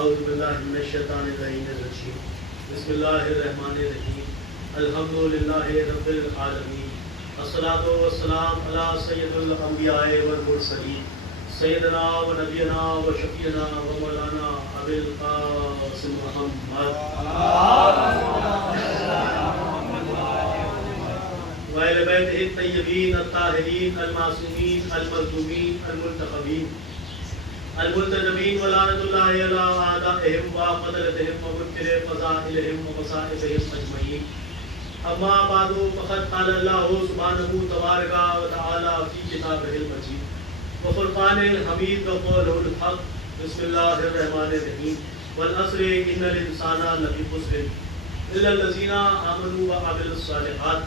اعوذ باللہ من الشیطان الرجیم بسم اللہ الرحمن الرحیم الحمدللہ رب العالمین الصلاۃ والسلام علی سید الانبیاء والمرسلین سیدنا و نبینا و شفیعنا و مولانا ابی القاسم محمد وآل بیتہ الطیبین الطاہرین المعصومین المظلومین المنتخبین الملتزمین ولعنۃ اللہ علی اعدائہم وقتلتہم ومنکر فضائلہم ومصائبہم اجمعین اما بعد فقد قال اللہ سبحانہ تبارک و تعالی فی کتابہ المجید وفرقان الحمید وقولہ الحق بسم اللہ الرحمن الرحیم والعصر ان الانسان لفی خسر الا الذین آمنوا وعملوا الصالحات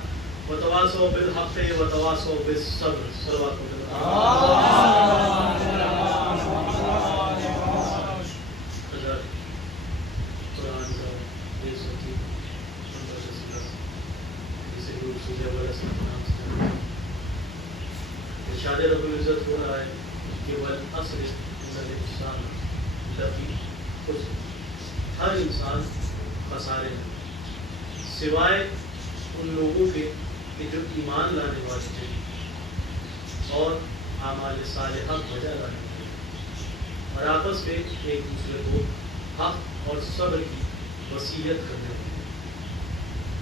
وتواصوا بالحق وتواصوا بالصبر صلوات ارشاد رب العزت ہو رہا ہے کہ والعصر ان الانسان لفی خسر، ہر انسان خسارے میں سوائے ان لوگوں کے کہ جو ایمان لانے والے ہیں اور اعمال صالحہ بجا لانے والے ہیں اور آپس میں ایک دوسرے کو حق اور صبر کی وصیت کرنے والے ہیں۔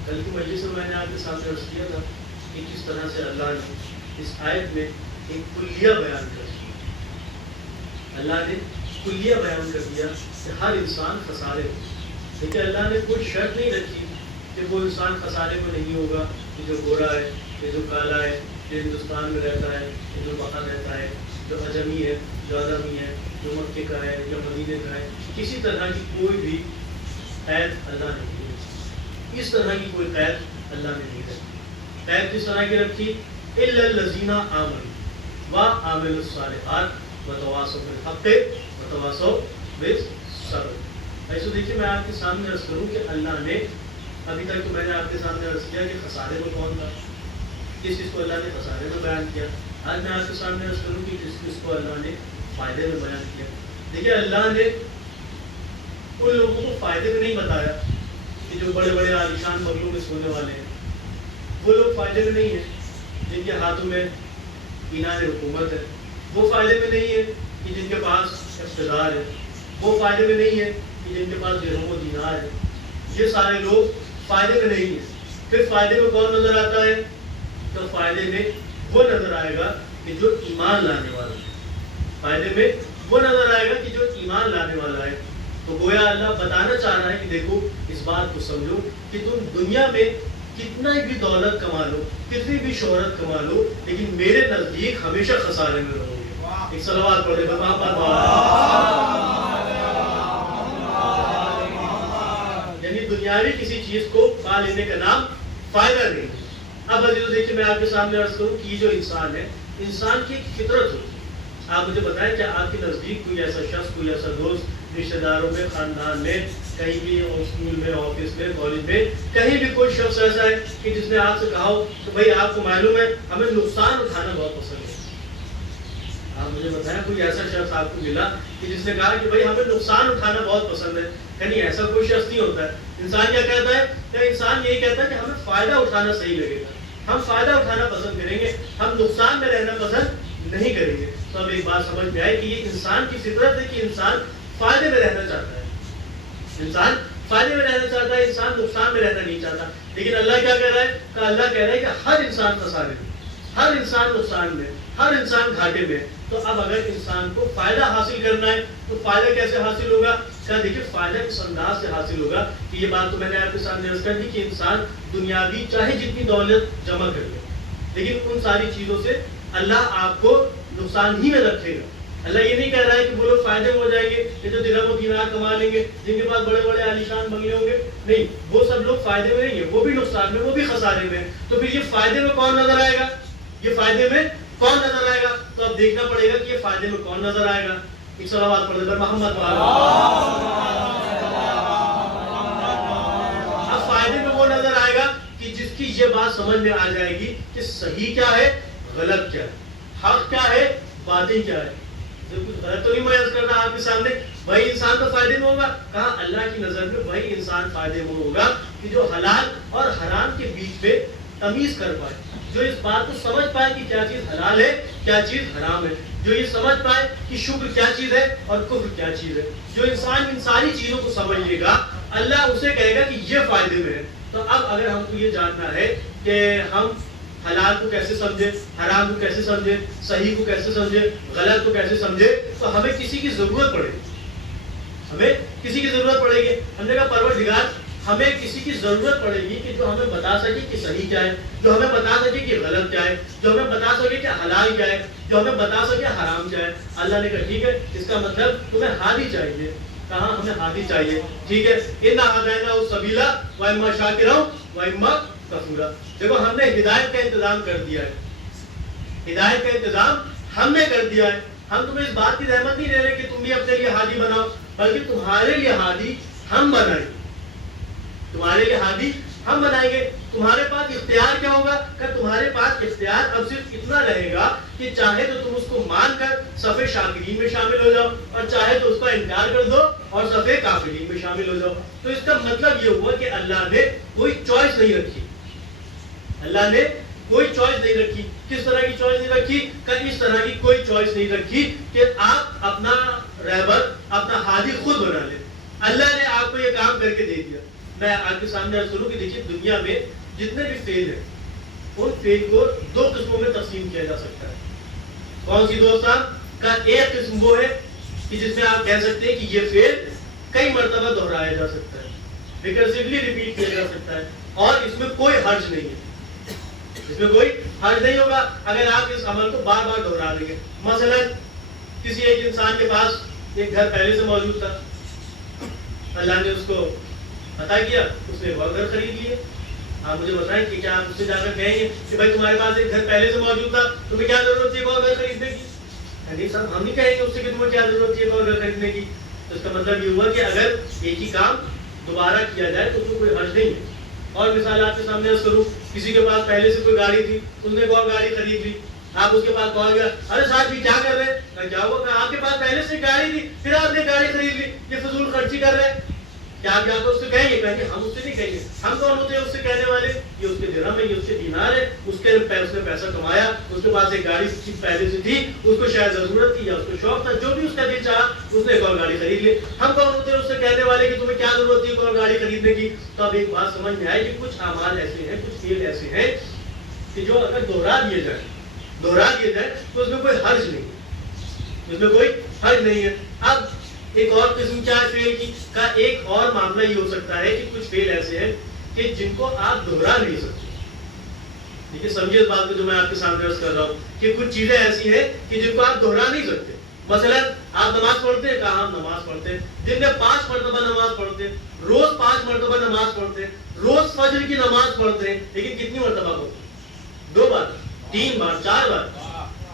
کل کی مجلس میں نے آپ کے سامنے عرض کیا تھا کہ کس طرح سے اللہ نے اس آیت میں ایک کلیہ بیان کر دیا۔ اللہ نے کلیہ بیان کر دیا کہ ہر انسان خسارے ہو، لیکن اللہ نے کوئی شرط نہیں رکھی کہ وہ انسان خسارے میں نہیں ہوگا کہ جو گورا ہے، کہ جو کالا ہے، جو ہندوستان میں رہتا ہے، کہ جو باہر رہتا ہے، جو عجمی ہے، جو آدمی ہے، جو مکے کا ہے، جو مدینے کا ہے، کسی طرح کی کوئی بھی قید اللہ نے نہیں رکھی۔ اس طرح کی کوئی قید اللہ نے نہیں رکھی۔ قید کس طرح کی رکھی؟ الا الذین آمنوا وعملوا الصالحات وتواصوا بالحق وتواصوا بالصبر۔ ایسے دیکھیے میں آپ کے سامنے عرض کروں کہ اللہ نے ابھی تک تو میں نے آپ کے سامنے عرض کیا کہ خسارے میں کون تھا، کس چیز کو اللہ نے خسارے میں بیان کیا۔ آج میں آپ کے سامنے عرض کروں کہ کس چیز کو اللہ نے فائدے میں بیان کیا۔ دیکھیے اللہ نے ان لوگوں کو فائدے میں نہیں بتایا کہ جو بڑے بڑے عالیشان بنگلوں میں سونے والے ہیں، وہ لوگ فائدے میں نہیں ہیں جن کے ہاتھوں میں انار حکومت ہے، وہ فائدے میں نہیں ہے کہ جن کے پاس اقتدار ہے، وہ فائدے میں نہیں ہے کہ جن کے پاس درہم و دینار ہے۔ یہ سارے لوگ فائدے میں نہیں ہیں۔ پھر فائدے میں کون نظر آتا ہے؟ تو فائدے میں وہ نظر آئے گا کہ جو ایمان لانے والا ہے، فائدے میں وہ نظر آئے گا کہ جو ایمان لانے والا ہے۔ تو گویا اللہ بتانا چاہ رہا ہے کہ دیکھو اس بات کو سمجھو کہ تم دنیا میں کتنا بھی دولت کما لو، کتنی بھی شہرت کما لو، لیکن میرے نزدیک ہمیشہ خسارے میں رہو گے۔ ایک صلوات پڑھے دنیاوی کسی چیز کو پا لینے کا نام فائدہ نہیں۔ اب عزیزو دیکھیے میں آپ کے سامنے عرض کروں کہ یہ جو انسان ہے، انسان کی ایک فطرت ہوتی ہے۔ آپ مجھے بتائیں کہ آپ کے نزدیک کوئی ایسا شخص، کوئی ایسا دوست، رشتہ داروں میں، خاندان میں، کہیں بھی اسکول میں، آفس میں، کالج میں، کہیں بھی کوئی شخص ایسا ہے کہ جس نے آپ سے کہا ہو کہ بھائی آپ کو معلوم ہے ہمیں نقصان اٹھانا بہت پسند ہے؟ آپ مجھے بتائیں کوئی ایسا شخص آپ کو ملا کہ جس نے کہا کہ بھائی ہمیں نقصان اٹھانا بہت پسند ہے؟ یعنی ایسا کوئی شخص نہیں ہوتا ہے۔ انسان کیا کہتا ہے؟ کہ انسان یہی کہتا ہے کہ ہمیں فائدہ اٹھانا صحیح لگے گا، ہم فائدہ اٹھانا پسند کریں گے، ہم نقصان میں رہنا پسند نہیں کریں گے۔ تو اب ایک بات سمجھ میں آئے کہ یہ انسان کی فطرت ہے کہ انسان فائدے میں رہنا چاہتا ہے، انسان فائدے میں رہنا چاہتا ہے، انسان نقصان میں رہنا نہیں چاہتا۔ لیکن اللہ کیا کہہ رہا ہے؟ کہ اللہ کہہ رہا ہے کہ ہر انسان خسارے میں، ہر انسان نقصان میں، ہر انسان گھاٹے میں۔ تو اب اگر انسان کو فائدہ حاصل کرنا ہے تو فائدہ کیسے حاصل ہوگا؟ کیا دیکھیے فائدہ کس انداز سے حاصل ہوگا کہ یہ بات تو میں نے آپ کے سامنے عرض کر دی کہ انسان دنیاوی چاہے جتنی دولت جمع کر لے، لیکن ان ساری چیزوں سے اللہ آپ کو نقصان ہی میں رکھے گا۔ اللہ یہ نہیں کہہ رہا ہے کہ وہ لوگ فائدے میں ہو جائیں گے کہ جو درہم و دینار کما لیں گے، جن کے پاس بڑے بڑے عالیشان بنگلے ہوں گے، نہیں، وہ سب لوگ فائدے میں نہیں ہیں، وہ بھی نقصان میں، وہ بھی خسارے میں۔ تو پھر یہ فائدے میں کون نظر آئے گا؟ یہ فائدے میں کون نظر آئے گا؟ تو اب دیکھنا پڑے گا کہ یہ فائدے میں کون نظر آئے گا۔ ایک صلوات پڑھ دے محمد اب فائدے میں وہ نظر آئے گا کہ جس کی یہ بات سمجھ میں آ جائے گی کہ صحیح کیا ہے، غلط کیا ہے، حق کیا ہے، باطل کیا ہے۔ کچھ غلط تو نہیں بیان کرنا آپ کے سامنے، وہی انسان تو فائدے میں ہوگا. کہا اللہ کی نظر میں وہی انسان فائدے میں ہوگا کہ جو حلال اور حرام کے بیچ میں تمیز کر پائے, جو اس بات کو سمجھ پائے کہ کیا چیز حلال ہے کیا چیز حرام ہے, جو یہ سمجھ پائے کہ شکر کیا چیز ہے اور کفر کیا چیز ہے. جو انسان ان ساری چیزوں کو سمجھ لے گا اللہ اسے کہے گا کہ یہ فائدے میں ہے. تو اب اگر ہم کو یہ جاننا ہے کہ ہم حلال کو کیسے سمجھے, حرام کو کیسے سمجھے, صحیح کو کیسے سمجھے, غلط کو کیسے سمجھے, تو ہمیں کسی کی ضرورت پڑے گی, ہمیں کسی کی ضرورت پڑے گی. ہم نے کہا پروردگار ہمیں کسی کی ضرورت پڑے گی کہ جو ہمیں بتا سکے کہ صحیح کیا ہے, جو ہمیں بتا سکے کہ غلط کیا ہے, جو ہمیں بتا سکے کہ حلال کیا ہے, جو ہمیں بتا سکے حرام کیا ہے. اللہ نے کہا ٹھیک ہے, اس کا مطلب تمہیں ہادی چاہیے. کہاں ہمیں ہادی چاہیے, ٹھیک ہے. اِنَّا هَدَيْنَاهُ السَّبِيلَ وَإِمَّا شَاكِرًا وَإِمَّا كَفُورًا. دیکھو ہم نے ہدایت کا انتظام کر دیا ہے, ہدایت کا انتظام ہم نے کر دیا ہے. ہم تمہیں اس بات کی رحمت نہیں دے رہے کہ تم بھی اپنے لیے ہادی بناؤ, بلکہ تمہارے لیے ہادی ہم بنائیں گے, تمہارے لیے ہادی ہم بنائیں گے. تمہارے پاس اختیار کیا ہوگا, کہ تمہارے پاس اختیار اب صرف اتنا رہے گا کہ چاہے تو تم اس کو مان کر صف شاکرین میں شامل ہو جاؤ, اور چاہے تو اس کا انکار کر دو اور صف کافرین میں شامل ہو جاؤ. تو اس کا مطلب یہ ہوا کہ اللہ نے کوئی چوائس نہیں رکھی, اللہ نے کوئی چوائس نہیں رکھی. کس طرح کی چوائس نہیں رکھی, کہ اس طرح کی کوئی چوائس نہیں رکھی کہ آپ اپنا رہبر اپنا ہادی خود بنا لیں. اللہ نے آپ کو یہ کام کر کے دے دیا. میں آپ کے سامنے عرض کروں کہ دیکھیے دنیا میں جتنے بھی فیل ہیں ان فیل کو دو قسموں میں تقسیم کیا جا سکتا ہے. کون سی دو صاحب, کا ایک قسم وہ ہے کہ جس میں آپ کہہ سکتے ہیں کہ یہ فیل کئی مرتبہ دہرایا جا سکتا ہے, ریکرسیولی ریپیٹ کیا جا سکتا ہے, اور اس میں کوئی حرج نہیں ہے, اس میں کوئی حرج نہیں ہوگا اگر آپ اس عمل کو بار بار دہرا دیں گے. مثلا کسی ایک انسان کے پاس ایک گھر پہلے سے موجود تھا, اللہ نے اس کو عطا کیا, اس نے ایک اور گھر خرید لیے. آپ مجھے بتائیں کہ کیا آپ اس سے جا کر کہیں گے کہ بھائی تمہارے پاس ایک گھر پہلے سے موجود تھا, تمہیں کیا ضرورت تھی ایک اور گھر خریدنے کی؟ نہیں صاحب, ہم نہیں کہیں گے اس سے کہ تمہیں کیا ضرورت تھی ایک اور گھر خریدنے کی. تو اس کا مطلب یہ ہوا کہ اگر ایک ہی کام دوبارہ کیا جائے تو اس میں کوئی حرج نہیں ہے. اور مثال آپ کے سامنے عرض کروں, کسی کے پاس پہلے سے کوئی گاڑی تھی, اس نے ایک اور گاڑی خرید لی. آپ اس کے پاس پہنچ گیا, ارے صاحب یہ کیا کر رہے ہیں, کیا ہوا, کہ آپ کے پاس پہلے سے گاڑی تھی پھر آپ نے گاڑی خرید لی, یہ فضول خرچی کر رہے ہیں. کیا آپ جا کر اس سے کہیں گے؟ کہیں گے ہم اس سے نہیں کہیں گے. ہم کون ہوتے ہیں اس سے کہنے والے؟ یہ اس کے درہم ہے, یہ اس کے دینار ہے, اس نے پیسہ کمایا, اس کے پاس ایک گاڑی پہلے سے تھی, اس کو شاید ضرورت تھی یا اس کو شوق تھا, جو بھی اس کا دل چاہا اس نے ایک اور گاڑی خرید لی. ہم کون ہوتے ہیں اس سے کہنے والے کہ تمہیں کیا ضرورت تھی ایک اور گاڑی خریدنے کی؟ تو اب ایک بات سمجھ میں آئی کہ کچھ اعمال ایسے ہیں, کچھ فعل ایسے ہیں کہ جو اگر دوہرا دیے جائے تو اس میں کوئی حرج نہیں ہے, اس میں کوئی حرج نہیں ہے. اب ایک اور قسم کیا ہے فعل کی, کا ایک اور معاملہ یہ ہو سکتا ہے کہ کچھ فعل ایسے ہیں کہ جن کو آپ دہرا نہیں سکتے. دیکھیے سمجھے اس بات کو جو میں آپ کے سامنے عرض کر رہا ہوں, کہ کچھ چیزیں ایسی ہیں کہ جن کو آپ دہرا نہیں سکتے. مثلا آپ نماز پڑھتے ہیں, کہاں ہم نماز پڑھتے ہیں, دن میں 5 مرتبہ نماز پڑھتے ہیں, روز 5 مرتبہ نماز پڑھتے ہیں, روز فجر کی نماز پڑھتے ہیں, لیکن کتنی مرتبہ پڑھتے ہیں؟ 2 بار, 3 بار, 4 بار,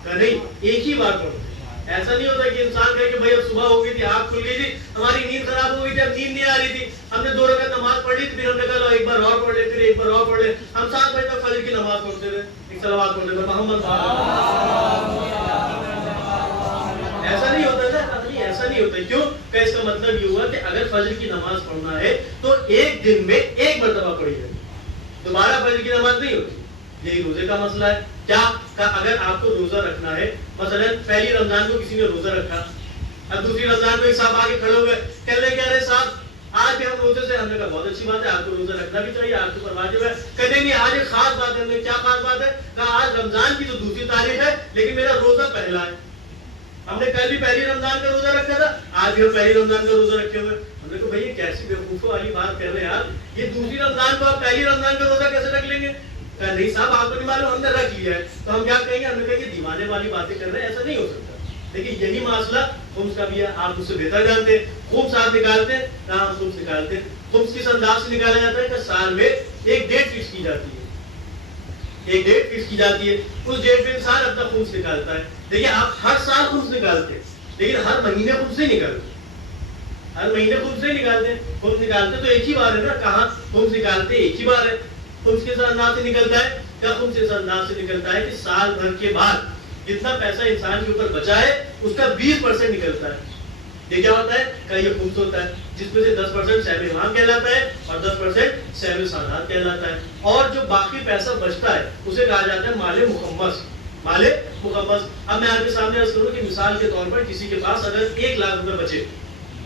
کہ نہیں ایک ہی بار پڑھتے ہیں. ایسا نہیں ہوتا کہ انسان کہے کہ بھائی اب صبح ہو گئی تھی, آنکھ کھل گئی تھی, ہماری نیند خراب ہو گئی تھی, اب نیند نہیں آ رہی تھی, ہم نے 2 رکعت نماز پڑھ لی تھی, پھر ہم نے کہا ایک بار اور پڑھ لے, پھر ایک بار اور پڑھ لے. ہم 7 بجے تک فجر کی نماز پڑھتے رہے, ایک صلوات پڑھتے تھے محمد. ایسا نہیں ہوتا نا, ایسا نہیں ہوتا. کیوں کہ اس کا مطلب یہ ہوا کہ اگر فجر کی نماز پڑھنا ہے تو ایک دن میں 1 مرتبہ پڑھی جائے, دوبارہ فجر کی نماز نہیں ہوتی. یہی روزے کا مسئلہ ہے. کیا کہ اگر آپ کو روزہ رکھنا ہے, مثلا پہلی رمضان کو کسی نے روزہ رکھا, اب دوسری رمضان کو ایک صاحب آگے کھڑے ہو گئے, کہہ رہے کیا رہے صاحب آج بھی ہم روزے سے, ہم نے کہا بہت اچھی بات ہے, آپ کو روزہ رکھنا بھی چاہیے, آپ کے اوپر واجب ہے. کہتے نہیں آج ایک خاص بات ہے. ہم نے کیا خاص بات ہے؟ کہا آج رمضان کی تو دوسری تاریخ ہے لیکن میرا روزہ پہلا ہے. ہم نے کل بھی پہلی رمضان کا روزہ رکھا تھا, آج بھی ہم پہلی رمضان کا روزہ رکھے ہوئے. ہم نے کہا بھائی یہ کیسی بیوقوفوں والی بات کر رہے ہیں آپ, یہ دوسری رمضان کو آپ پہلی رمضان کا روزہ کیسے رکھ لیں گے؟ نہیں صاحب آپ کو نہیں معلوم, ہم نے رکھ لیا ہے. تو ہم کیا کہیں گے؟ ہم نے کہا یہ دیوانے والی باتیں کر رہے ہیں, ایسا نہیں ہو سکتا. لیکن یہی مسئلہ خمس کا بھی ہے, آپ اس سے بہتر جانتے ہیں. خمس آپ نکالتے ہیں, کہاں خمس نکالتے ہیں؟ خمس کس انداز سے نکالا جاتا ہے کہ سال میں ایک ڈیٹ فکس کی جاتی ہے, ایک ڈیٹ فکس کی جاتی ہے, اس ڈیٹ پہ انسان اپنا خمس نکالتا ہے. دیکھیے آپ ہر سال خمس نکالتے ہیں لیکن ہر مہینے خمس نہیں نکالتے, ہر مہینے خمس نہیں نکالتے. خمس نکالتے تو ایک ہی بار ہے نا, کہاں خمس نکالتے ایک ہی بار ہے. خمس کس انداز سے نکلتا ہے؟ کیا خمس اس انداز سے نکلتا ہے کہ سال بھر کے بعد جتنا پیسہ انسان کے اوپر بچا ہے اس کا 20% نکلتا ہے. یہ کیا ہوتا ہے کہ یہ خمس ہوتا ہے، جس میں سے 10% سہم امام کہلاتا ہے اور 10% سہم سادات کہلاتا ہے، اور جو باقی پیسہ بچتا ہے اسے کہا جاتا ہے مال مخمس، مال مخمس۔ اب میں آپ کے سامنے عرض کروں کہ مثال کے طور پر کسی کے پاس اگر 1 لاکھ روپے بچے،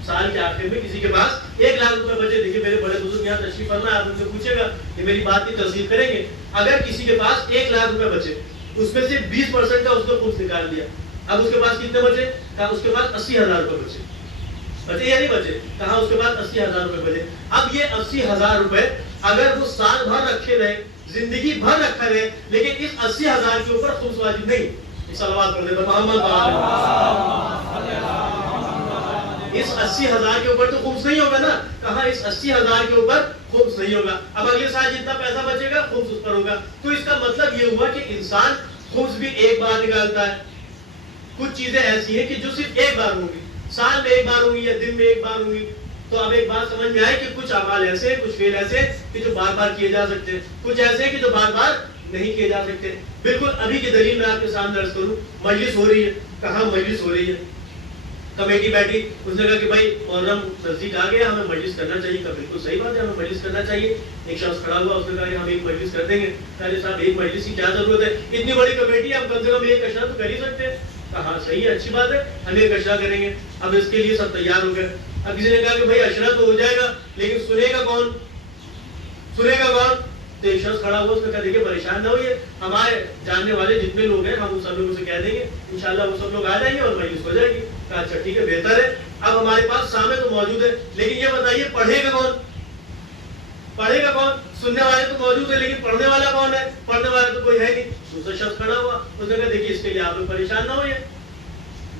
سال کے آخر میں کسی کے پاس 1 لاکھ روپے بچے، دیکھیے میرے بڑے بزرگ یہاں تشریف فرما ہے، آپ ان سے پوچھے گا کہ میری بات کی تصدیق کریں گے، اگر کسی کے پاس 1 لاکھ روپے بچے، اس میں سے 20% کا اس نے خمس نکال دیا، اب اس کے پاس کتنے بچے؟ کہا اس کے پاس 80,000 روپے بچے، بچے یا نہیں بچے؟ کہا اس کے پاس 80,000 روپے بچے۔ اب یہ 80,000 روپے اگر وہ سال بھر رکھے رہے، زندگی بھر رکھا رہے، لیکن اس 80,000 کے اوپر خمس واجب نہیں، صلوات پڑھ دے محمد اس 80,000 کے اوپر تو خمس نہیں ہوگا نا، کہاں اس 80,000 کے اوپر خمس نہیں ہوگا۔ اب اگلے سال جتنا پیسہ بچے گا خمس اس پر ہوگا، تو اس کا مطلب یہ ہوا کہ انسان خمس بھی ایک بار نکالتا ہے۔ کچھ چیزیں ایسی ہیں کہ جو صرف ایک بار ہوں گی، سال میں ایک بار ہوں گی یا دن میں ایک بار ہوں گی۔ تو اب ایک بات سمجھ میں آئے کہ کچھ اعمال ایسے ہیں، کچھ فعل ایسے کہ جو بار بار کیے جا سکتے ہیں، کچھ ایسے کہ جو بار بار نہیں کیے جا سکتے۔ بالکل ابھی کی دلیل میں آپ کے سامنے عرض کروں، مجلس ہو رہی ہے، کہاں مجلس ہو رہی ہے، کمیٹی بیٹھی، اس نے کہا کہ بھائی محرم نزدیک آ گیا، ہمیں مجلس کرنا چاہیے۔ کہا بالکل صحیح بات ہے، ہمیں مجلس کرنا چاہیے۔ ایک شخص کھڑا ہوا، اس نے کہا کہ ہم ایک مجلس کر دیں گے۔ کہا صاحب ایک مجلس کی کیا ضرورت ہے، اتنی بڑی کمیٹی، ہم کم سے کم ایک اشرا تو کر ہی سکتے ہیں۔ کہا صحیح ہے، اچھی بات ہے، ہم ایک اشرا کریں گے۔ اب اس کے لیے سب تیار ہو گئے۔ اب کسی نے کہا کہ بھائی اشرا تو ہو جائے گا، لیکن سنے گا کون، سنے گا کون؟ تو ایک شخص کھڑا ہوا، اس نے کہا دیکھیے پریشان نہ ہوئیے، ہمارے جاننے والے جتنے لوگ ہیں ہم ان سب لوگوں سے کہہ دیں گے، انشاءاللہ وہ سب لوگ آ جائیں گے اور مجلس ہو جائے گی۔ کہا اچھا ٹھیک ہے، بہتر ہے۔ اب ہمارے پاس سامنے تو موجود ہے، لیکن یہ بتائیے پڑھے گا کون، پڑھے گا کون؟ سننے والے تو موجود ہے لیکن پڑھنے والا کون ہے؟ پڑھنے والا تو کوئی ہے نہیں۔ دوسرا شخص کھڑا ہوا، اس نے کہا دیکھیے اس کے لیے آپ لوگ پریشان نہ ہوئیے،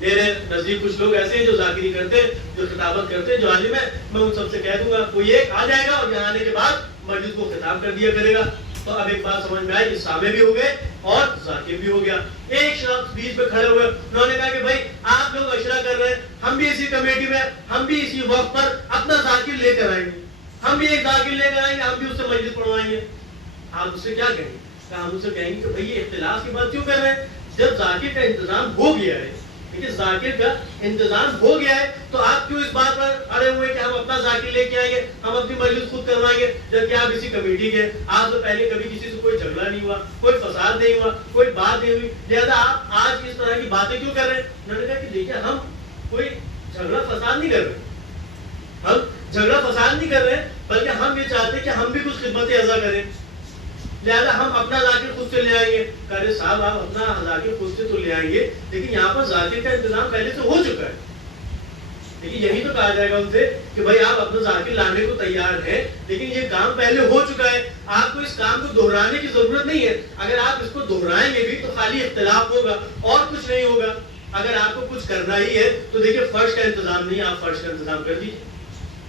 میرے نزدیک کچھ لوگ ایسے ہیں جو ذاکری کرتے ہیں، جو خطابت کرتے ہیں، جو عالم ہے، میں ان سب سے کہہ دوں گا کوئی ایک آ جائے گا اور یہاں آنے کے بعد مجلس کو خطاب کر دیا کرے گا۔ تو اب ایک بات سمجھ میں آئی کہ سامع بھی ہو گئے اور ذاکر بھی ہو گیا۔ ایک شخص بیچ میں کھڑے ہوئے، انہوں نے کہا کہ بھائی آپ لوگ اشرا کر رہے ہیں، ہم بھی اسی کمیٹی میں، ہم بھی اسی وقت پر اپنا ذاکر لے کر آئیں گے، ہم بھی ایک ذاکر لے کر آئیں گے، ہم بھی اس سے مجلس پڑھوائیں گے۔ آپ اس سے کیا کہیں گے؟ کہا ہم اس سے کہیں گے کہ بھائی یہ اختلاف کی بات کیوں کر رہے ہیں، جب ذاکر کا انتظام ہو گیا ہے، دیکھیے ذاکر کا انتظام ہو گیا ہے تو آپ کیوں اس بات پر اڑے ہوئے کہ ہم اپنا ذاکر لے کے آئیں گے، ہم اپنی مجلس خود کروائیں گے، جبکہ آپ اسی کمیٹی کے، آپ سے پہلے کبھی کسی سے کوئی جھگڑا نہیں ہوا، کوئی فساد نہیں ہوا، کوئی بات نہیں ہوئی، لہذا آپ آج اس طرح کی باتیں کیوں کر رہے ہیں؟ انہوں نے کہا کہ دیکھیے ہم کوئی جھگڑا فساد نہیں کر رہے، ہم جھگڑا فساد نہیں کر رہے، بلکہ ہم یہ چاہتے ہیں کہ ہم بھی کچھ خدمت عزا کریں، لہذا ہم اپنا ذاکر خود سے لے آئیں گے۔ کہہ صاحب آپ اپنا ذاکر خود سے تو لے آئیں گے، لیکن یہاں پر ذاکر کا انتظام پہلے سے ہو چکا ہے۔ لیکن یہی تو کہا جائے گا ان سے کہ بھائی آپ اپنا ذاکر لانے کو تیار ہیں، لیکن یہ کام پہلے ہو چکا ہے، آپ کو اس کام کو دہرانے کی ضرورت نہیں ہے۔ اگر آپ اس کو دہرائیں گے بھی تو خالی اختلاف ہوگا اور کچھ نہیں ہوگا۔ اگر آپ کو کچھ کرنا ہی ہے تو دیکھیے فرش کا انتظام نہیں ہے، آپ فرش کا انتظام کر دیجیے،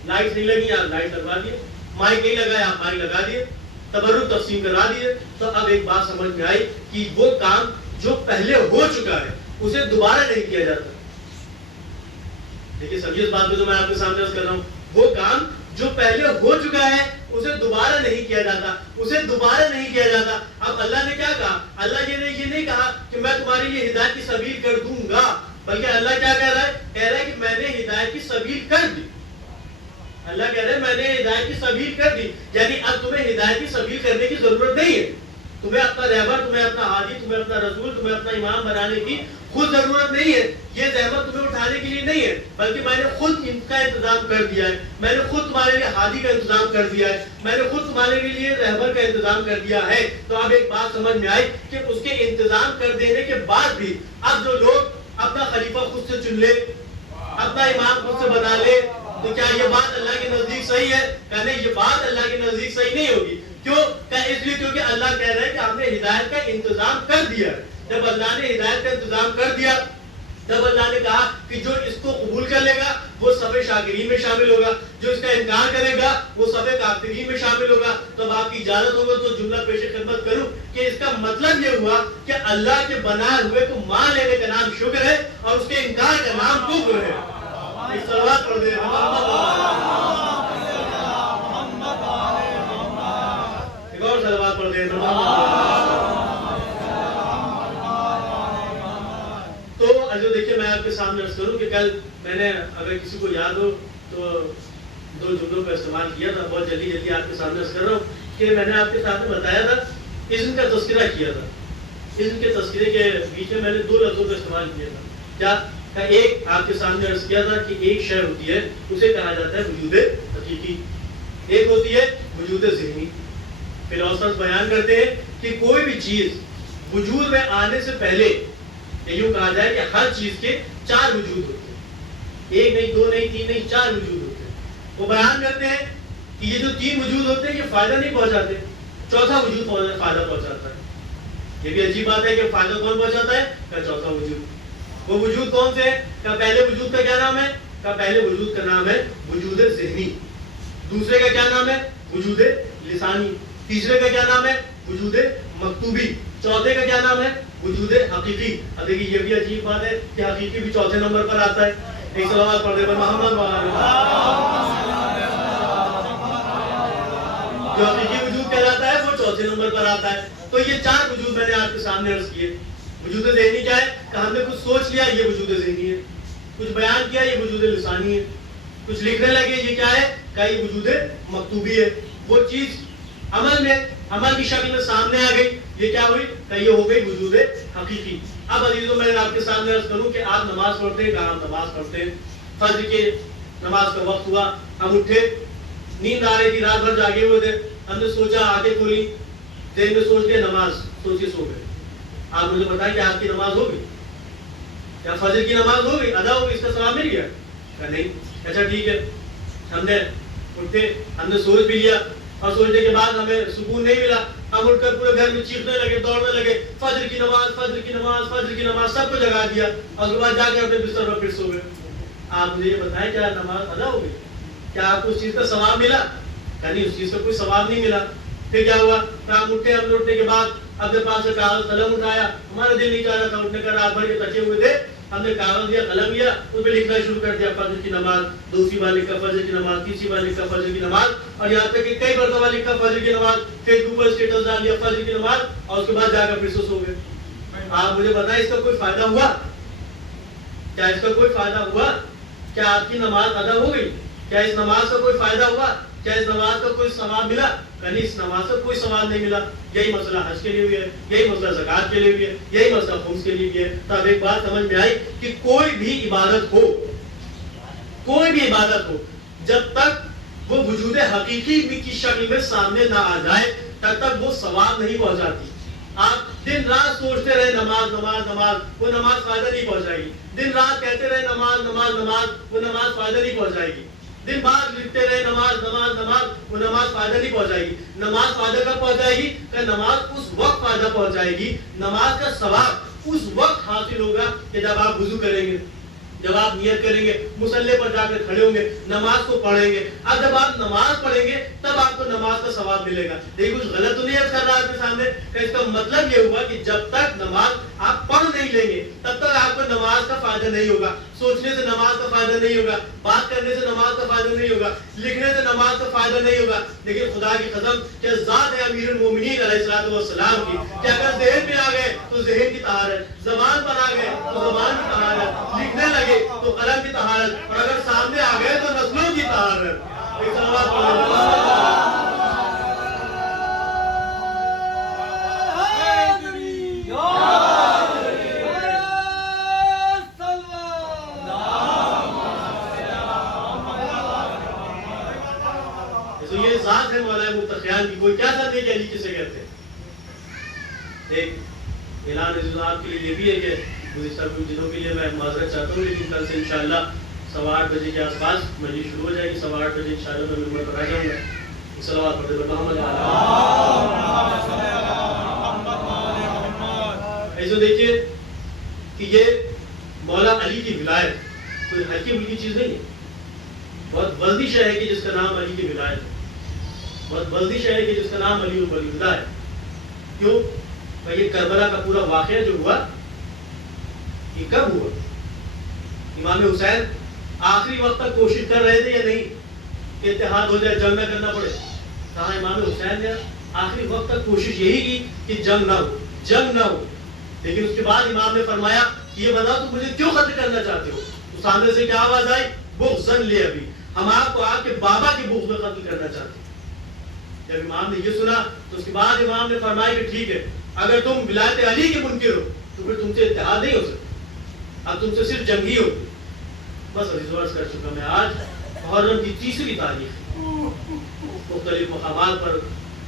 لائٹ نہیں لگی آپ لائٹ لگوا دیے، مائک نہیں لگا آپ مائک لگا دیے، تبرک تقسیم کرا دیے۔ تو اب ایک بات سمجھ میں آئی کہ وہ کام جو پہلے ہو چکا ہے اسے دوبارہ نہیں کیا جاتا۔ دیکھیے سمجھیے اس بات کو جو میں آپ کے سامنے عرض کر رہا ہوں، وہ کام جو پہلے ہو چکا ہے اسے دوبارہ نہیں کیا جاتا، اسے دوبارہ نہیں کیا جاتا۔ اب اللہ نے کیا کہا؟ اللہ یہ نہیں کہا کہ میں تمہارے لیے ہدایت کی سبیل کر دوں گا، بلکہ اللہ کیا کہہ رہا ہے؟ کہہ رہا ہے کہ میں نے ہدایت کی سبیل کر دی۔ اللہ کہہ رہے ہیں میں نے ہدایت کی سبیل کر دی، یعنی اب تمہیں ہدایت کی سبیل کرنے کی ضرورت نہیں ہے، تمہیں اپنا رہبر، تمہیں اپنا ہادی، تمہیں اپنا رسول، تمہیں اپنا امام بنانے کی خود ضرورت نہیں ہے، یہ زحمت تمہیں اٹھانے کے لیے نہیں ہے، بلکہ میں نے خود ان کا انتظام کر دیا ہے، میں نے خود تمہارے لیے ہادی کا انتظام کر دیا ہے، میں نے خود تمہارے لیے رہبر کا انتظام کر دیا ہے۔ تو اب ایک بات سمجھ میں آئی کہ اس کے انتظام کر دینے کے بعد بھی اب جو لوگ اپنا خلیفہ خود سے چن لے، اپنا امام خود سے بنا لے، تو کیا یہ بات اللہ کے نزدیک صحیح ہے؟ کہ نہیں، یہ بات اللہ کے نزدیک صحیح نہیں ہوگی۔ کیوں؟ کہ اس لیے کیونکہ اللہ کہہ رہے ہیں کہ ہم نے ہدایت کا انتظام کر دیا۔ جب اللہ نے ہدایت کا انتظام کر دیا، جب اللہ نے کہا کہ جو اس کو قبول کر لے گا وہ صف شاکرین میں شامل ہوگا، جو اس کا انکار کرے گا وہ صف کافرین میں شامل ہوگا، تب آپ کی اجازت ہوگا تو جملہ پیش خدمت کروں کہ اس کا مطلب یہ ہوا کہ اللہ کے بنائے ہوئے کو مان لینے کا نام شکر ہے اور اس کے انکار کا نام کفر ہے۔ ایک صلوات پڑھ دے ایک اور صلوات پڑھ دے۔ تو جو دیکھیے میں آپ کے سامنے عرض کروں کہ کل میں میں نے اگر کسی کو یاد ہو تو 2 جملوں کا استعمال کیا تھا، بہت جلدی جلدی آپ کے سامنے عرض کر رہا ہوں کہ میں نے آپ کے سامنے بتایا تھا، اسم کا تذکرہ کیا تھا. اسم کے تذکرے کے بیچ میں نے 2 لفظوں کا استعمال کیا تھا. کیا کہ ایک آپ کے سامنے عرض کیا تھا کہ ایک شے ہوتی ہے اسے کہا جاتا ہے وجود حقیقی، ایک ہوتی ہے وجود ذہنی. فلاسفرز بیان کرتے ہیں کہ کوئی بھی چیز وجود میں آنے سے پہلے یوں کہا جائے کہ ہر چیز کے 4 وجود ہوتے ہیں، 1 نہیں 2 نہیں 3 نہیں 4 وجود ہوتے ہیں. وہ بیان کرتے ہیں کہ یہ جو 3 وجود ہوتے ہیں یہ فائدہ نہیں پہنچاتے، چوتھا وجود فائدہ پہنچاتا ہے. یہ بھی عجیب بات ہے کہ فائدہ کون پہنچاتا ہے؟ کہ چوتھا وجود. وہ وجود کون سے ہے؟ کہ پہلے وجود کا کیا نام ہے؟ کہ پہلے وجود کا نام ہے وجود ذہنی، دوسرے کا کیا نام ہے؟ وجود لسانی، تیسرے کا کیا نام ہے؟ وجود مکتوبی، چوتھے کا کیا نام ہے؟ وجود حقیقی. اب دیکھیے یہ بھی عجیب بات ہے کہ حقیقی بھی چوتھے نمبر پر آتا ہے. ایک صلوات پڑھ دے پر محمد جو حقیقی وجود کہلاتا ہے وہ چوتھے نمبر پر آتا ہے. تو یہ 4 وجود میں نے آپ کے سامنے عرض کیے. وجود ذہنی کیا ہے؟ کہ ہم نے کچھ سوچ لیا یہ وجود ذہنی ہے، کچھ بیان کیا یہ وجود لسانی ہے، کچھ لکھنے لگے یہ کیا ہے؟ کہ یہ وجود مکتوبی ہے. وہ چیز عمل کی شکل میں سامنے آ گئی، یہ کیا ہوئی؟ کہ یہ ہو گئی وجود حقیقی. اب عزیزوں میں آپ کے سامنے عرض کروں کہ آپ نماز پڑھتے ہیں، کہاں ہم نماز پڑھتے ہیں. فجر کے نماز کا وقت ہوا، ہم اٹھے، نیند آ رہی تھی، رات بھر جاگے ہوئے تھے، ہم نے سوچا آنکھیں کھولی، ذہن میں سوچ لیا نماز، سوچ کے سو گئے. آپ مجھے بتائیں کہ آپ کی نماز ہو گئی؟ کیا فجر کی نماز ہو گئی، ادا ہو گئی، اس کا ثواب مل گیا؟ کہ نہیں. اچھا ٹھیک ہے، ہم نے اٹھے، ہم نے سوچ بھی لیا اور سوچنے کے بعد ہمیں سکون نہیں ملا. ہم اٹھ کر پورے گھر میں چیخنے لگے، دوڑنے لگے، فجر کی نماز فجر کی نماز فجر کی نماز، سب کو جگا دیا اور اس کے بعد جا کے اپنے بستر پر پھر سو گئے. آپ مجھے یہ بتائیں کیا نماز ادا ہو گئی؟ کیا آپ کو اس چیز کا ثواب ملا؟ نہیں، اس چیز کا کوئی ثواب نہیں ملا. پھر کیا ہوا؟ ہم اٹھے، ہم نے اٹھنے کے بعد اپنے پاس سے کاغذ قلم اٹھایا، ہمارا دل نہیں چاہ رہا تھا اٹھنے کا، رات بھر کے تھکے ہوئے تھے، ہم نے کاغذ لیا قلم لیا، اس پہ لکھنا شروع کر دیا فجر کی نماز، دوسری بار لکھا فجر کی نماز، تیسری بار لکھا فجر کی نماز، اور یہاں تک کہ کئی مرتبہ لکھا فجر کی نماز، فیس بک پر اسٹیٹس ڈال دیا فجر کی نماز، اور اس کے بعد جا کر پھر سو گئے. آپ مجھے بتائیں اس کا کوئی فائدہ ہوا؟ کیا اس کا کوئی فائدہ ہوا؟ کیا آپ کی نماز ادا ہو گئی؟ کیا اس نماز کا کوئی فائدہ ہوا؟ کیا اس نماز کا کوئی ثواب ملا؟ نہیں، اس نماز کا کوئی ثواب نہیں ملا. یہی مسئلہ حج کے لیے بھی ہے، یہی مسئلہ زکات کے لیے بھی ہے، یہی مسئلہ خمس کے لیے بھی ہے. تو اب ایک بات سمجھ میں آئی کہ کوئی بھی عبادت ہو جب تک وہ وجود حقیقی کی شکل میں سامنے نہ آ جائے تب تک وہ ثواب نہیں پہنچاتی. آپ دن رات سوچتے رہے نماز نماز نماز، وہ نماز فائدہ نہیں پہنچائے گی. دن رات کہتے رہے نماز نماز نماز، وہ نماز فائدہ نہیں پہنچائے گی. دن بعد لکھتے رہے نماز نماز نماز، وہ نماز فائدہ نہیں پہنچائے گی. نماز فائدہ کب پہنچائے گی؟ کہ نماز اس وقت فائدہ پہنچائے گی، نماز کا ثواب اس وقت حاصل ہوگا کہ جب آپ وضو کریں گے، جب آپ نیت کریں گے، مصلی پر جا کر کھڑے ہوں گے، نماز کو پڑھیں گے. اب جب آپ نماز پڑھیں گے تب آپ کو نماز کا ثواب ملے گا. لیکن کچھ غلط تو نہیں عرض کر رہا آپ کے سامنے کہ اس کا مطلب یہ ہوا کہ جب تک نماز آپ پڑھ نہیں لیں گے تب تک آپ کو نماز کا فائدہ نہیں ہوگا. سوچنے سے نماز کا فائدہ نہیں ہوگا، بات کرنے سے نماز کا فائدہ نہیں ہوگا، لکھنے سے نماز کا فائدہ نہیں ہوگا. لیکن خدا کی قسم کہ ذات ہے امیر المومنین علیہ الصلوۃ والسلام کی کہ اگر ذہن میں آ گئے تو ذہن کی طہارت، زبان پر آ گئے تو زبان کی طہارت، لکھنے لگے تو قلم کی طہارت، اور اگر سامنے آ گئے تو نسلوں کی طہارت. ایک صلوات پڑھیں. یہ ذات ہے مولا مفتخیان کی، کوئی کیا ساتھ نہیں کہ علی کسے کہتے ہیں. ایک اعلان عزیز آپ کے لیے یہ بھی ہے کہ گزشتہ کچھ دنوں کے لیے میں معذرت چاہتا ہوں، لیکن کل سے انشاءاللہ 8:15 بجے کے آس پاس مجلس شروع ہو جائے گی. 8:15 بجے انشاءاللہ میں ممبر پر آ جاؤں گا. صلوات پڑھتے ہوئے محمد ایسے دیکھیے کہ یہ مولا علی کی ولایت کوئی ہلکی پھلکی چیز نہیں ہے. بہت بلدی شے ہے کہ جس کا نام علی کی ولایت ہے، بہت بلدی شے ہے کہ جس کا نام علی ولی اللہ ہے. کیوں؟ کہ یہ کربلا کا پورا واقعہ جو ہوا یہ کب ہوا؟ امام حسین آخری وقت تک کوشش کر رہے تھے یا نہیں کہ اتحاد ہو جائے، جنگ نہ کرنا پڑے؟ کہاں امام حسین نے آخری وقت تک کوشش یہی کی کہ جنگ نہ ہو، جنگ نہ ہو. لیکن اس کے بعد امام نے فرمایا کہ یہ بتاؤ تم مجھے کیوں قتل کرنا چاہتے ہو؟ اس سامنے سے کیا آواز آئی؟ بغضن لی ابی، ہم آپ کو آپ کے بابا کی بغض میں قتل کرنا چاہتے ہیں۔ جب امام نے یہ سنا تو اس کے بعد امام نے فرمایا کہ ٹھیک ہے، اگر تم ولایت علی کے منکر ہو تو پھر تم سے اتحاد نہیں ہو سکتا، اب تم سے صرف جنگ ہی ہوگی۔ بس عزیز عرض کر چکا میں آج محرم کی تیسری تاریخ، مختلف مقامات پر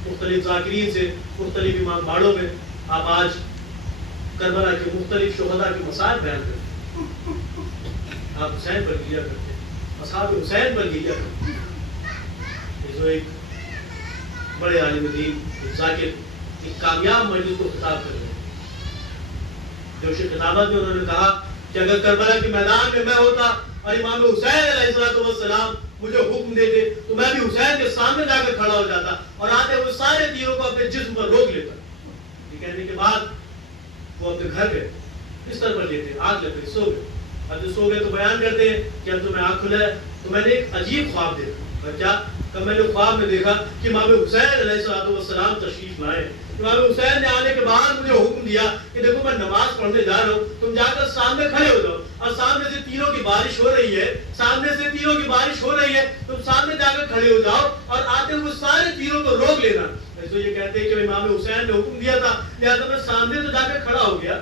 مختلف ذاکرین سے مختلف امام باڑوں میں آپ آج کربلا کے مختلف شہداء کے مسائل بیان کرتے ہیں۔ آپ حسین پر گریا کرتے ہیں، اصحاب حسین پر گریا کرتے ہیں۔ جو ایک بڑے عالم دین، ایک ذاکر، ایک کامیاب مجلس کو خطاب کر رہے ہیں۔ جوش خطابت میں انہوں نے کہا کہ اگر کربلا کے میدان میں ہوتا اور امام حسین علیہ السلام مجھے حکم دیتے تو میں بھی حسین کے سامنے جا کر کھڑا ہو جاتا اور آتے وہ سارے تیروں کو اپنے جسم پر روک لیتا۔ یہ کہنے کے بعد وہ اپنے گھر گئے، بستر پر لیتے، آنکھ لگے، سو گئے۔ اب جو سو گئے تو بیان کرتے ہیں کہ اب تمہیں آنکھ کھلا ہے تو میں نے ایک عجیب خواب دیکھا۔ اور کیا کہ میں نے خواب میں دیکھا کہ امام حسین علیہ السلام تشریف لائے۔ امام حسین نے آنے کے بعد مجھے حکم دیا کہ دیکھو میں نماز پڑھنے جا رہا ہوں، تم جا کر سامنے کھڑے ہو جاؤ، اور سامنے سے تیروں کی بارش ہو رہی ہے، سامنے سے تیروں کی بارش ہو رہی ہے، تم سامنے جا کر کھڑے ہو جاؤ اور آتے ہوئے سارے تیروں کو روک لینا۔ ایسے یہ کہتے ہیں کہ امام حسین نے حکم دیا تھا، لہٰذا میں سامنے تو جا کر کھڑا ہو گیا،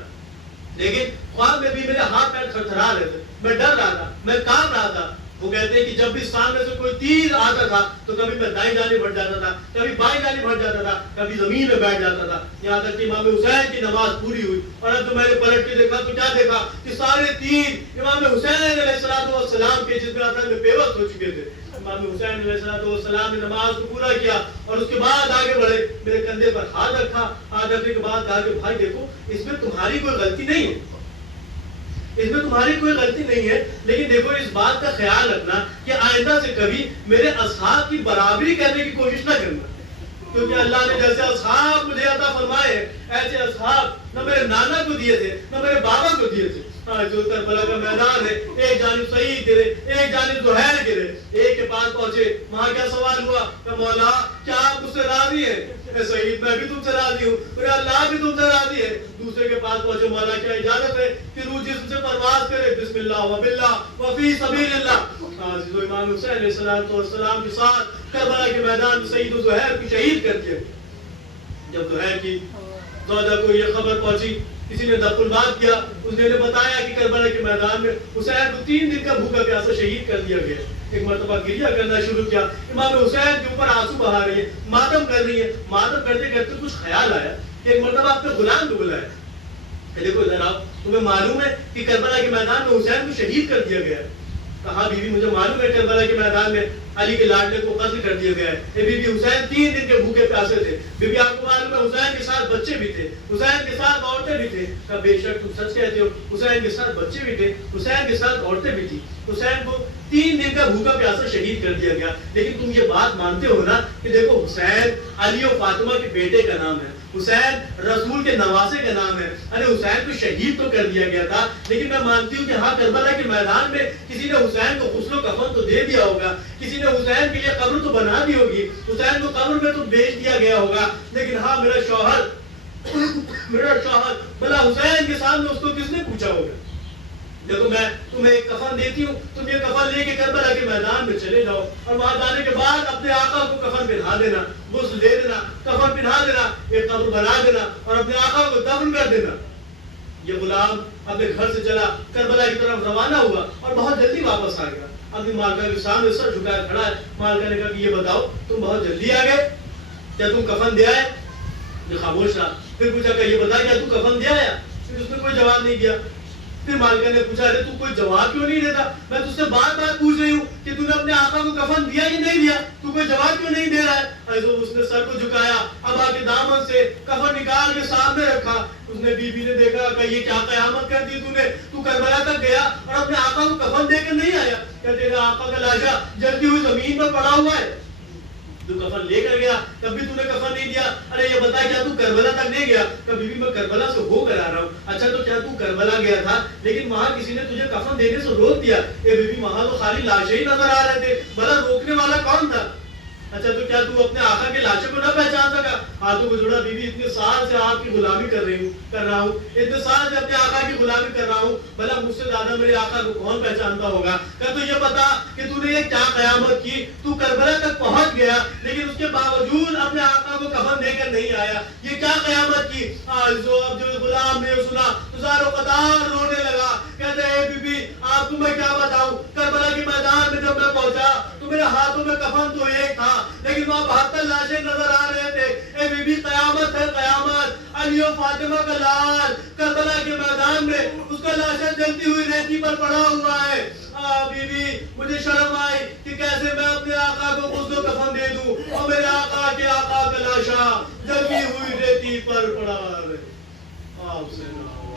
لیکن خواب میں بھی میرے ہاتھ پیر تھرتھرا رہے تھے، میں ڈر رہا تھا، میں کانپ رہا تھا۔ وہ کہتے ہیں کہ جب بھی سامنے سے کوئی تیر آتا تھا تو کبھی میں دائیں جانب بڑھ جاتا تھا، کبھی بائیں جانب بڑھ جاتا تھا، کبھی زمین میں بیٹھ جاتا تھا، یہاں تک کہ امام حسین کی نماز پوری ہوئی۔ اور اب تو میں نے پلٹ کے دیکھا تو کیا دیکھا کہ سارے تیر امام حسین علیہ السلام کے جسم اثر میں پیوست ہو چکے تھے۔ امام حسین علیہ السلام نے نماز کو پورا کیا اور اس کے بعد آگے بڑھے، میرے کندھے پر ہاتھ رکھا، ہاتھ رکھنے کے بعد کہا کہ بھائی دیکھو اس میں تمہاری کوئی غلطی نہیں ہے، اس میں تمہاری کوئی غلطی نہیں ہے، لیکن دیکھو اس بات کا خیال رکھنا کہ آئندہ سے کبھی میرے اصحاب کی برابری کرنے کی کوشش نہ کرنا، کیونکہ اللہ نے جیسے اصحاب مجھے عطا فرمائے ایسے اصحاب نہ میرے نانا کو دیے تھے نہ میرے بابا کو دیے تھے۔ آج جو کربلا کا میدان ہے، ایک جانب سعید گرے، ایک جانب زہیر گرے، ایک کے پاس پہنچے، وہاں کیا سوال ہوا کہ مولا کیا آپ مجھ سے راضی ہیں؟ اے سعید میں بھی تم سے راضی ہوں، میرے اللہ بھی تم سے راضی ہے۔ دوسرے کے پاس پہنچے، مولا کیا اجازت ہے کہ روح جسم سے پرواز کرے؟ بسم اللہ و باللہ و فی سبیل اللہ۔ آج جو امام حسین علیہ السلام کے ساتھ کربلا کے میدان میں سعید و زہیر کو شہید کر دیا۔ جب زہیر کی زوجہ کو یہ خبر پہنچی، کسی نے دفن بات کیا، اس نے بتایا کہ کربلا کے میدان میں حسین کو 3 دن کا بھوکا پیاسا شہید کر دیا گیا۔ ایک مرتبہ گریہ کرنا شروع کیا، امام حسین کے اوپر آنسو بہا رہی ہے، ماتم کر رہی ہے۔ ماتم کرتے کرتے کچھ خیال آیا کہ ایک مرتبہ اپنے غلام کو بلایا کہ دیکھو ادھر آؤ، تمہیں معلوم ہے کہ کربلا کے میدان میں حسین کو شہید کر دیا گیا ہے؟ کہا بیوی مجھے معلوم ہے کربلا کے میدان میں علی کے لاڈلے کو قتل کر دیا گیا ہے۔ بی بی حسین 3 دن کے بھوکے پیاسے تھے۔ بی بی آپ کو معلوم ہے حسین کے ساتھ بچے بھی تھے، حسین کے ساتھ عورتیں بھی تھے۔ کہا بے شک تم سچ کہتے ہو، حسین کے ساتھ بچے بھی تھے، حسین کے ساتھ عورتیں بھی تھی۔ حسین کو 3 دن کا بھوکا پیاسا شہید کر دیا گیا، لیکن تم یہ بات مانتے ہو نا کہ دیکھو حسین علی و فاطمہ کے بیٹے کا نام ہے، حسین رسول کے نواسے کا نام ہے۔ ارے حسین کو شہید تو کر دیا گیا تھا، لیکن میں مانتی ہوں کہ ہاں کربلا کے میدان میں کسی نے حسین کو غسل و کفن تو دے دیا ہوگا، کسی نے حسین کے لیے قبر تو بنا دی ہوگی، حسین کو قبر میں تو بیچ دیا گیا ہوگا، لیکن ہاں میرا شوہر بلا حسین کے سامنے اس کو کس نے پوچھا ہوگا؟ دیکھو میں تمہیں ایک کفن دیتی ہوں، تم یہ کفن لے کے کربلا کے میدان میں چلے جاؤ اور وہاں جانے کے بعد اپنے آقا کو کفن پہنا دینا، غسل دے دینا، کفن پہنا دینا، ایک قبر بنا دینا اور اپنے آقا کو دفن کر دینا۔ یہ غلام اپنے گھر سے چلا، کربلا کی طرف روانہ ہوا اور بہت جلدی واپس آ گیا۔ اپنی مالکہ کے سامنے سر جھکایا کھڑا ہے۔ مالکہ نے کہا کہ یہ بتاؤ تم بہت جلدی آ گئے، کیا تم کفن دے آئے؟ یہ خاموش رہا۔ پھر پوچھا کہ یہ بتا کیا تم کفن دے آیا؟ پھر اس نے کوئی جواب نہیں دیا۔ پھر مالکہ نے پوچھا ارے تو کوئی جواب کیوں نہیں دیتا؟ میں تجھ سے بار بار پوچھ رہی ہوں کہ تو نے اپنے آقا کو کفن دیا یا نہیں دیا، تو کوئی جواب کیوں نہیں دے رہا ہے؟ اس نے سر کو جھکایا، ابا کے دامن سے کفن نکال کے سامنے رکھا۔ اس نے بی بی نے دیکھا کہ یہ کیا قیامت کر دی تو نے، تو کربلا تک گیا اور اپنے آقا کو کفن دے کر نہیں آیا؟ کہ تیرے آقا کا لاشا جلتی ہوئی زمین پر پڑا ہوا ہے، تو کفن لے کر گیا تب بھی تو نے کفن نہیں دیا۔ ارے یہ بتا کیا تو کربلا تک نہیں گیا؟ کہ بی بی میں کربلا سے ہو کر آ رہا ہوں۔ اچھا تو کیا تو کربلا گیا تھا لیکن وہاں کسی نے تجھے کفن دینے سے روک دیا؟ اے بی بی وہاں تو خالی لاشیں ہی نظر آ رہے تھے، بھلا روکنے والا کون تھا؟ اچھا تو کیا تو اپنے آقا کے لاشوں کو نہ پہچان سکا؟ ہاتھوں کو جوڑا، بیوی اتنے سال سے آپ کی غلامی کر رہا ہوں، اتنے سال سے اپنے آقا کی غلامی کر رہا ہوں، بھلا مجھ سے زیادہ میرے آقا کو کون پہچانتا ہوگا؟ کہ تو یہ بتا کہ تو نے یہ کیا قیامت کی؟ تو کربلا تک پہنچ گیا لیکن اس کے باوجود اپنے آقا کو کفن دے کر نہیں آیا، یہ کیا قیامت کی؟ اب جو غلام نے سنا تو زارو قطار رونے لگا، کہتے ہیں اے بی بی آپ کو میں کیا بتاؤں، کربلا کے میدان میں جب میں پہنچا تو میرے ہاتھوں میں کفن تو ایک تھا لیکن وہاں 72 لاشیں نظر آ رہے تھے۔ اے بی بی قیامت ہے قیامت، علی و فاطمہ کا لال کربلا کے میدان میں اس کا لاشیں جلتی ہوئی ریتی پر پڑا ہوا ہے۔ بی بی مجھے شرم آئی کہ کیسے میں اپنے آقا کو غسل و کفن دے دوں اور میرے آقا کے آقا کا لاشا جلتی ہوئی ریتی پر پڑا ہے۔ آپ سے نہ ہو